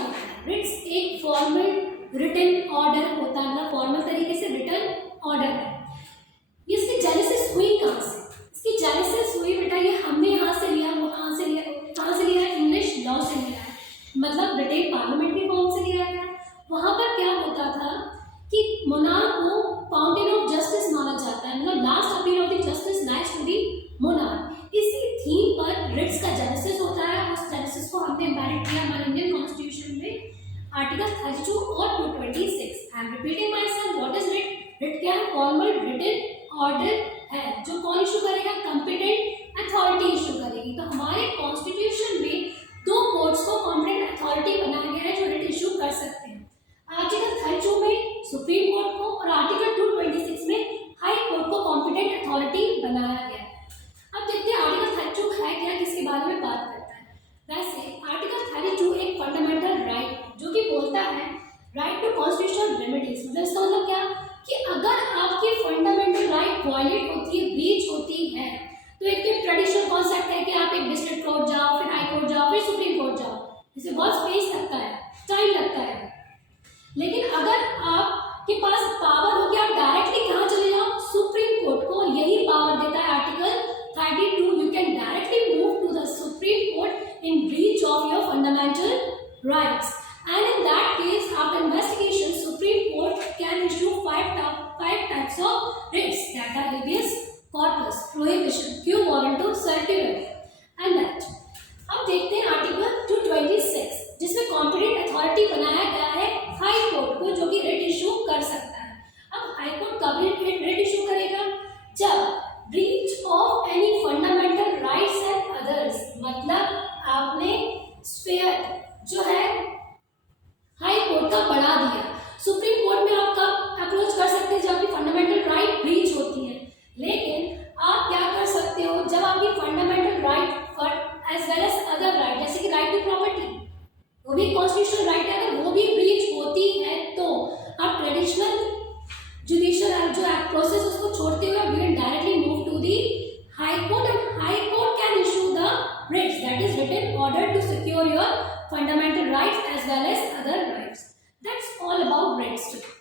होता है? रिट्स एक फॉर्मल रिटन ऑर्डर होता है, मतलब फॉर्मल तरीके से रिटन ऑर्डर है। इसकी जेनेसिस हुई कहाँ से? इसकी जेनेसिस हुई बेटा, ये हमने यहाँ से लिया, वहाँ से लिया, कहाँ से लिया है? इंग्लिश लॉ से लिया है, मतलब ब्रिटेन पार्लियामेंट्री फॉर्म से लिया गया। वहाँ पर क्या होता था कि मोनार्क को फाउंटेन ऑफ जस्टिस माना जाता है, मतलब last appeal of the justice lies to the monarch. इसी थीम पर रिट्स का जेनेसिस होता है। उस जेनेसिस को हमने एम्बेडेड किया हमारे इंडियन कॉन्स्टिट्यूशन में आर्टिकल 32 और 226। I am repeating my self, what is writ? Writ क्या है? फॉर्मल रिटन ऑर्डर है जो कौन इशू करेगा? कॉम्पिटेंट अथॉरिटी इशू करेगी। तो हमारे कॉन्स्टिट्यूशन में दो कोर्ट्स को कॉम्पिटेंट अथॉरिटी बनाया गया है जो रिट इशू कर सकते हैं। आर्टिकल 32 में सुप्रीम कोर्ट को और आर्टिकल 226 में हाई कोर्ट को कॉम्पिटेंट अथॉरिटी बनाया गया है। अब देखते हैं आर्टिकल 32 है क्या, किसके बारे में बात करता है। वैसे आर्टिकल 32 एक फंडामेंटल राइट जो कि बोलता है राइट टू कॉन्स्टिट्यूशनल रेमेडीज। मतलब इसका मतलब क्या कि अगर आपकी फंडामेंटल राइट वायलेट होती है, ब्रीच होती है, तो एक तो ट्रेडिशनल कॉन्सेप्ट है कि आप एक डिस्ट्रिक्ट कोर्ट जाओ, फिर हाई कोर्ट जाओ, फिर सुप्रीम कोर्ट जाओ, इसे बहुत स्पेस लगता है, टाइम लगता है। लेकिन अगर आपके पास पावर हो कि आप डायरेक्टली कहाँ चले जाओ? सुप्रीम कोर्ट को। यही पावर देता है article 32। You can directly move to the supreme court in breach of your fundamental rights, and in that case after investigation supreme court can issue five types of writs that are habeas corpus, prohibition, quo warranto, certiorari and that। अब देखते हैं article 226 जिसमें competent authority बनाया गया है high court को जो कि रिट इशू कर सकता है। अब हाई कोर्ट कब रिट इशू करेगा? जब breach of any fundamental rights and others, मतलब आपने स्फीयर जो है हाई कोर्ट का बढ़ा दिया। सुप्रीम कोर्ट में आप कब अप्रोच कर सकते हैं? जब आपकी फंडामेंटल राइट ब्रीच होती है। लेकिन आप क्या कर सकते हो? जब आपकी fundamental right as well as other right, जैसे कि राइट टू प्रॉपर्टी, वो भी कॉन्स्टिट्यूशनल राइट है, अगर वो भी ब्रीच होती है तो आप ट्रेडिशनल जुडिशियल जो प्रोसेस उसको छोड़ते हुए we can directly move to the high court and high court can issue the writs that is written order to secure your fundamental rights as well as other rights. That's all about writs today.